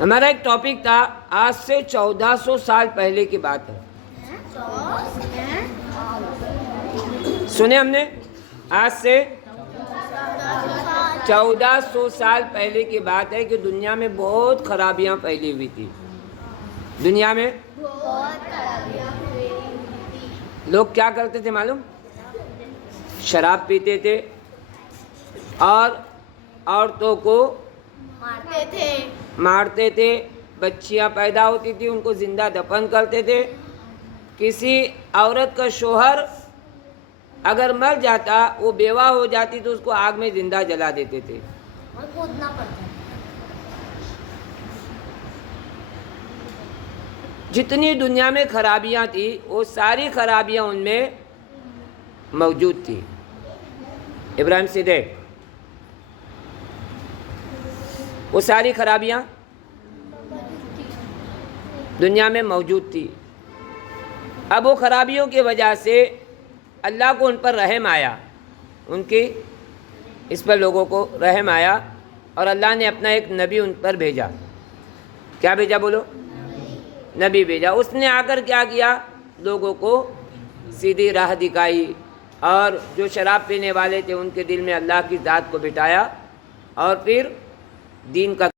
ہمارا ایک ٹاپک تھا آج سے 1400 سال پہلے کی بات ہے. سنے ہم نے آج سے 1400 سال پہلے کی بات ہے کہ دنیا میں بہت خرابیاں پھیلی ہوئی تھی. دنیا میں لوگ کیا کرتے تھے معلوم؟ شراب پیتے تھے اور عورتوں کو مارتے تھے. بچیاں پیدا ہوتی تھی ان کو زندہ دفن کرتے تھے. کسی عورت کا شوہر اگر مر جاتا وہ بیوہ ہو جاتی تو اس کو آگ میں زندہ جلا دیتے تھے. جتنی دنیا میں خرابیاں تھی وہ ساری خرابیاں ان میں موجود تھی. ابراہیم صدیق وہ ساری خرابیاں دنیا میں موجود تھی. اب وہ خرابیوں کی وجہ سے اللہ کو ان پر رحم آیا, ان کی اس پر لوگوں کو رحم آیا اور اللہ نے اپنا ایک نبی ان پر بھیجا. کیا بھیجا بولو؟ نبی بھیجا. اس نے آ کر کیا کیا؟ لوگوں کو سیدھی راہ دکھائی اور جو شراب پینے والے تھے ان کے دل میں اللہ کی ذات کو بٹھایا اور پھر دین کا